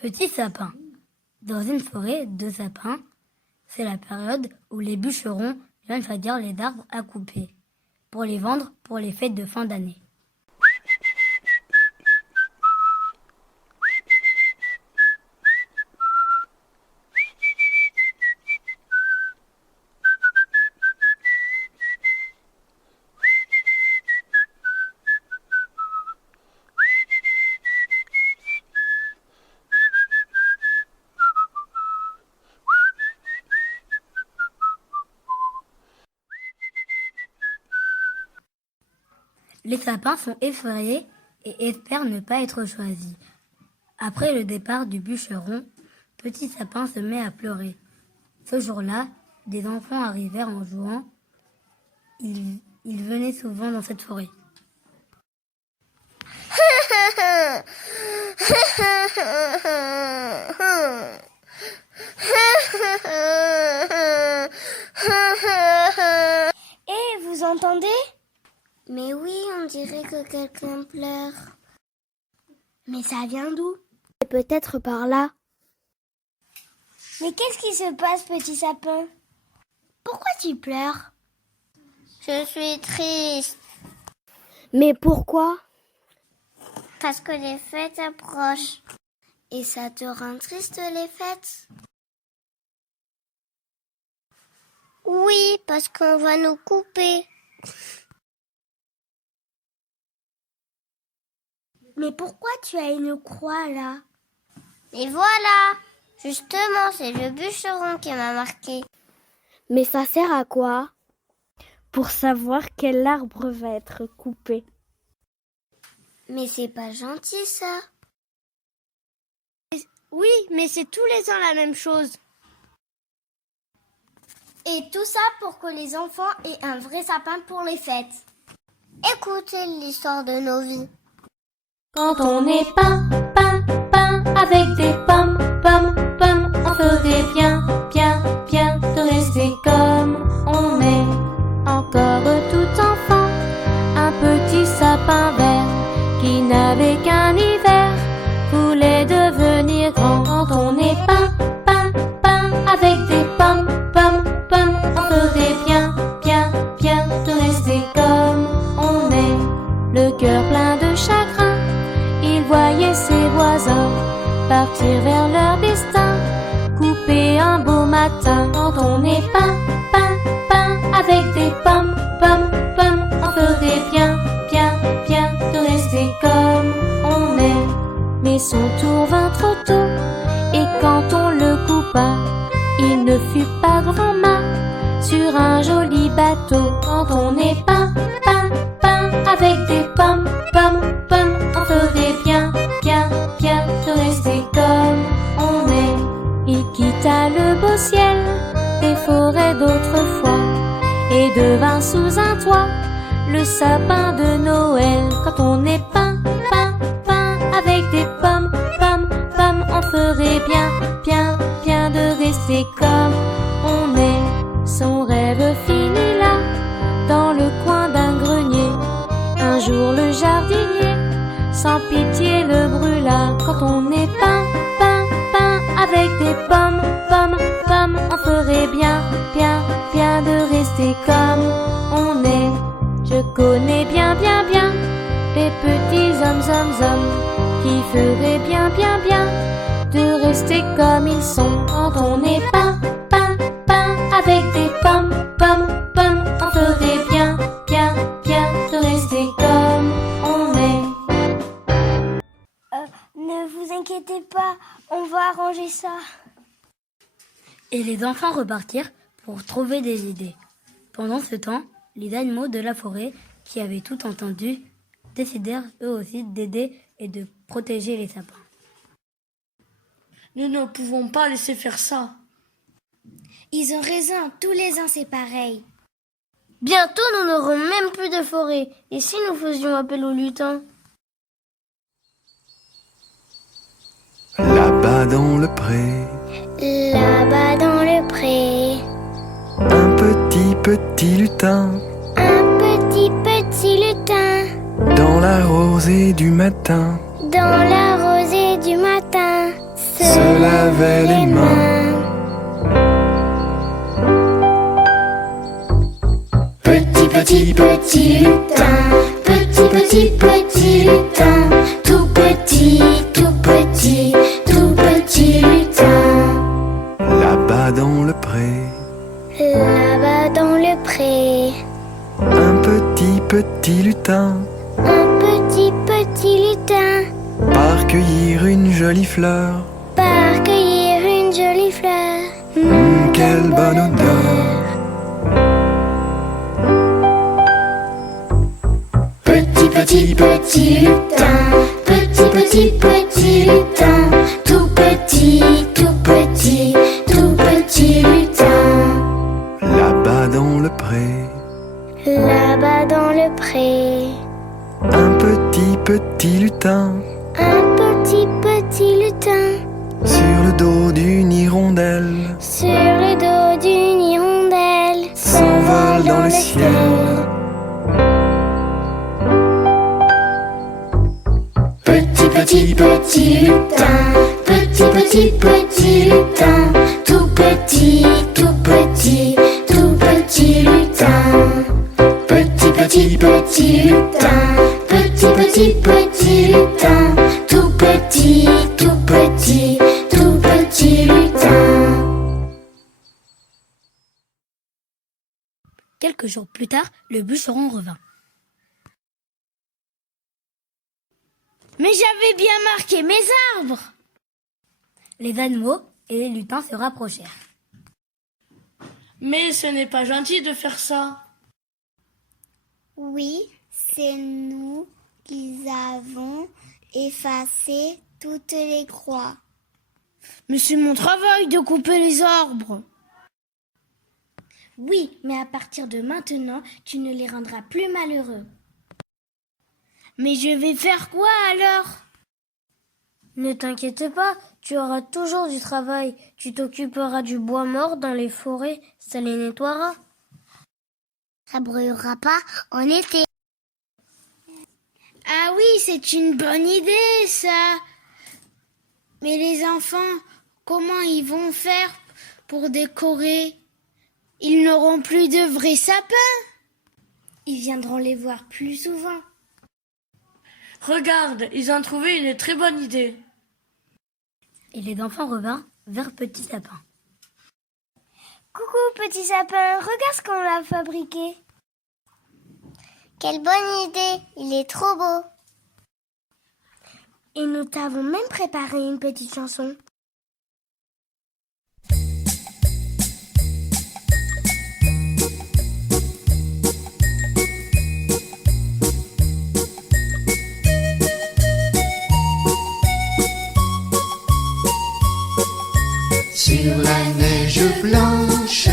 Petit sapin. Dans une forêt de sapins, c'est la période où les bûcherons viennent choisir les arbres à couper pour les vendre pour les fêtes de fin d'année. Les sapins sont effrayés et espèrent ne pas être choisis. Après le départ du bûcheron, Petit Sapin se met à pleurer. Ce jour-là, des enfants arrivèrent en jouant. Ils venaient souvent dans cette forêt. Eh, vous entendez ? Mais oui, on dirait que quelqu'un pleure. Mais ça vient d'où ? Peut-être par là. Mais qu'est-ce qui se passe, Petit Sapin ? Pourquoi tu pleures ? Je suis triste. Mais pourquoi ? Parce que les fêtes approchent. Et ça te rend triste, les fêtes ? Oui, parce qu'on va nous couper. Mais pourquoi tu as une croix là ? Et voilà, justement, c'est le bûcheron qui m'a marqué. Mais ça sert à quoi ? Pour savoir quel arbre va être coupé. Mais c'est pas gentil ça. Oui, mais c'est tous les ans la même chose. Et tout ça pour que les enfants aient un vrai sapin pour les fêtes. Écoutez l'histoire de nos vies. Quand on est pain avec des pommes, on ferait bien de rester comme on est. Encore tout enfant, un petit sapin vert qui n'avait qu'un hiver, voulait devenir grand. Quand on est pain avec des pommes, on ferait bien de rester comme on est. Le cœur plein de chagrin, il voyait ses voisins partir vers leur destin, couper un beau matin sur un joli bateau. Quand on est pain, pain, pain, avec des pommes, pommes, pommes, on ferait bien, bien, bien de rester comme on est. Il quitta le beau ciel, des forêts d'autrefois, et devint sous un toit le sapin de Noël. Quand on est pain, pain, pain, avec des pommes, pommes, pommes, on ferait bien, bien, bien de rester comme on est. Son rêve finit là, dans le coin d'un grenier. Un jour le jardinier, sans pitié le brûla. Quand on est pain, pain, pain, avec des pommes, pommes, pommes, on ferait bien, bien, bien de rester comme on est. Je connais bien, bien, bien les petits hommes qui feraient bien, bien, bien de rester comme ils sont. Quand on est pain, pain, pain, avec des pommes, pommes, pommes, on ferait bien, bien, bien de rester comme on est. Ne vous inquiétez pas, on va arranger ça. Et les enfants repartirent pour trouver des idées. Pendant ce temps, les animaux de la forêt, qui avaient tout entendu, décidèrent eux aussi d'aider et de protéger les sapins. Nous ne pouvons pas laisser faire ça. Ils ont raison, tous les ans c'est pareil. Bientôt, nous n'aurons même plus de forêt. Et si nous faisions appel aux lutins? Là-bas dans le pré, Là-bas dans le pré, un petit petit lutin, un petit lutin, dans la rosée du matin, dans la rosée du matin, se lavait les mains. Petit lutin, petit lutin, tout petit lutin. Là-bas dans le pré, Là-bas dans le pré, un petit petit lutin, un petit lutin, part cueillir une jolie fleur. part cueillir une jolie fleur. Quelle bonne odeur. Petit lutin, petit lutin, tout petit lutin. Là-bas dans le pré, Là-bas dans le pré, un petit petit lutin, un petit lutin, sur le dos d'une hirondelle, sur le dos d'une hirondelle, s'envole dans le ciel. Petit lutin, petit lutin, tout petit lutin. Petit lutin, petit lutin, tout petit lutin. Quelques jours plus tard, le bûcheron revint. Mais j'avais bien marqué mes arbres. Les animaux et les lutins se rapprochèrent. Mais ce n'est pas gentil de faire ça. Oui, c'est nous qui avons effacé toutes les croix. Mais c'est mon travail de couper les arbres. Oui, mais à partir de maintenant, tu ne les rendras plus malheureux. Mais je vais faire quoi alors? Ne t'inquiète pas, tu auras toujours du travail. Tu t'occuperas du bois mort dans les forêts, ça les nettoiera. Ça brûlera pas en été. Ah oui, c'est une bonne idée, ça. Mais les enfants, comment ils vont faire pour décorer? Ils n'auront plus de vrais sapins. Ils viendront les voir plus souvent. Regarde, ils ont trouvé une très bonne idée. Et les enfants revinrent vers Petit Sapin. Coucou, petit sapin, regarde ce qu'on a fabriqué. Quelle bonne idée, il est trop beau. Et nous t'avons même préparé une petite chanson. Sur la neige blanche,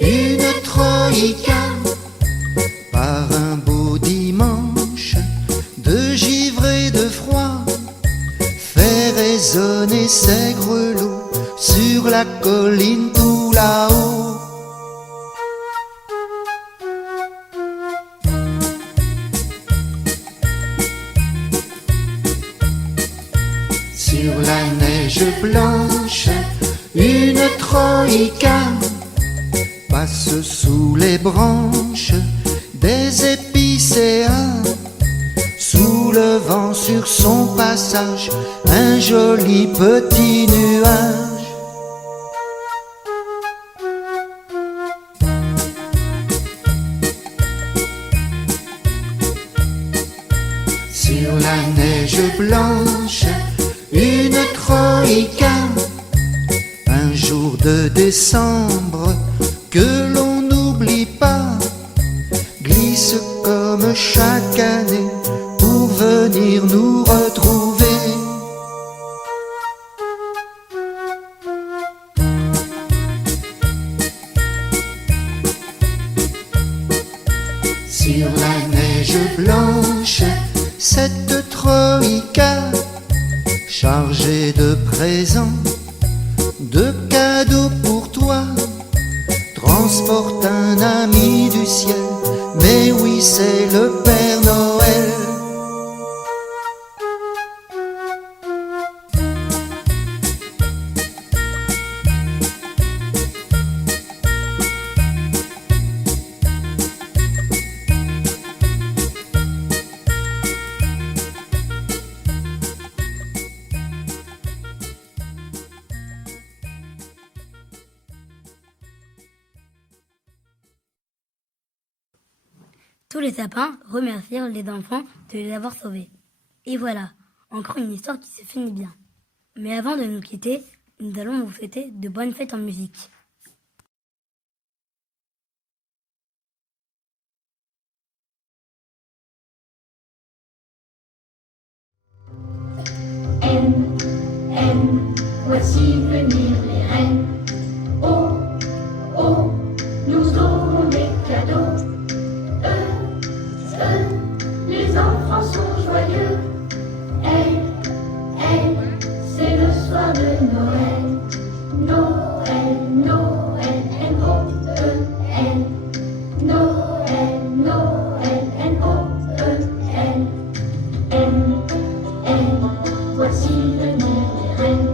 une troïka, par un beau dimanche de givre et de froid, fait résonner ses grelots sur la colline tout là-haut. Sur la neige blanche, une troïka passe sous les branches des épicéas, soulevant sur son passage un joli petit nuage. Sur la neige blanche, une troïka, un jour de décembre que l'on n'oublie pas, glisse comme chaque année pour venir nous retrouver. Sur la neige blanche, cette troïka, chargée de présents, de cadeaux pour toi, transporte un ami du ciel, mais oui, c'est le Père Noël. Tous les sapins remercièrent les enfants de les avoir sauvés. Et voilà, encore une histoire qui se finit bien. Mais avant de nous quitter, nous allons vous souhaiter de bonnes fêtes en musique. Voici venir les reines. Oh, oh, nous aurons des cadeaux. Les enfants sont joyeux. C'est le soir de Noël. Noël, Noël, N-O-E-L. Noël, Noël, N-O-E-L. Voici venir les reines.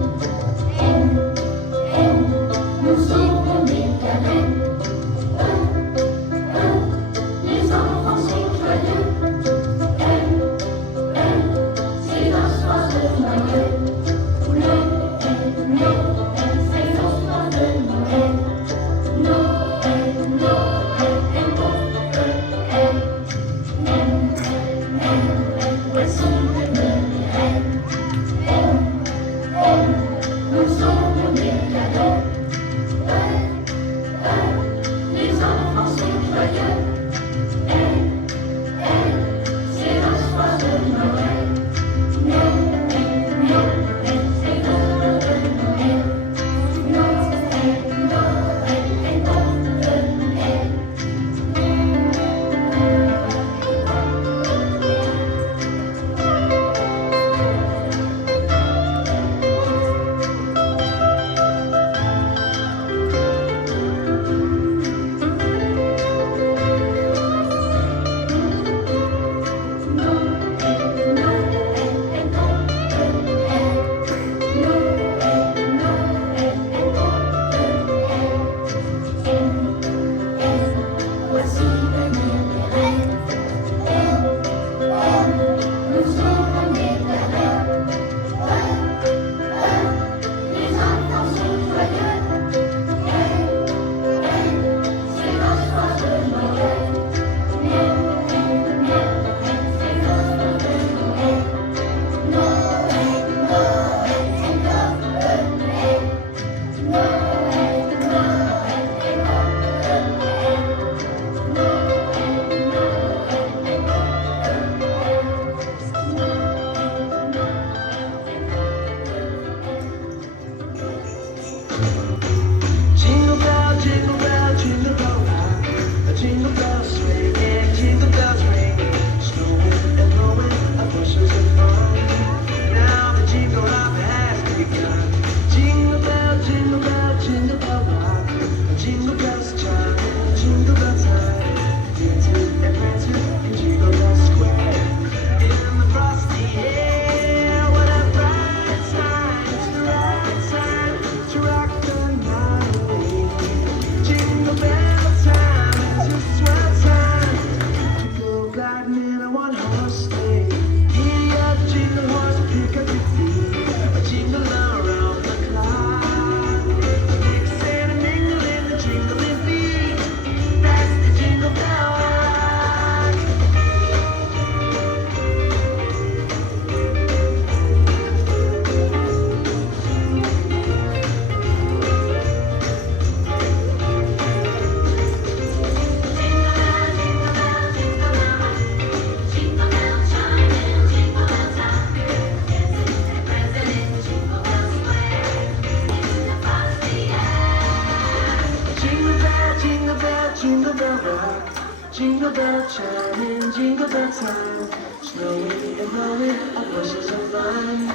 jingle bell rock, jingle bell chime, jingle bell time. Snowing and blowing all bushels of fun.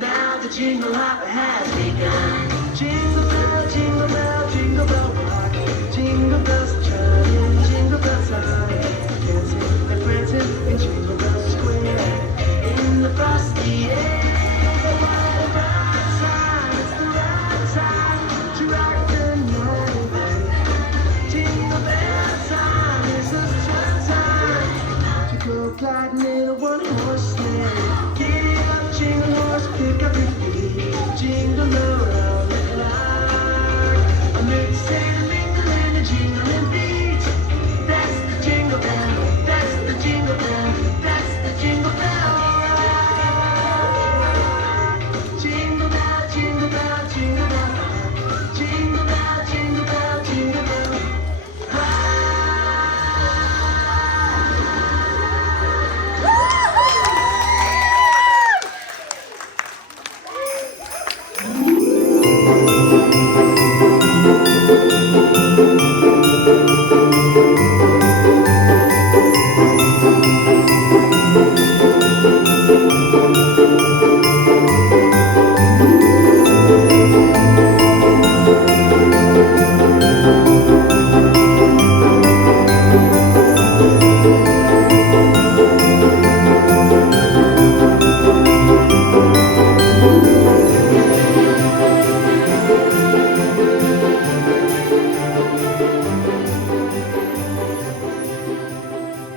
Now the jingle hop has begun. Jingle bell, jingle bell, jingle bell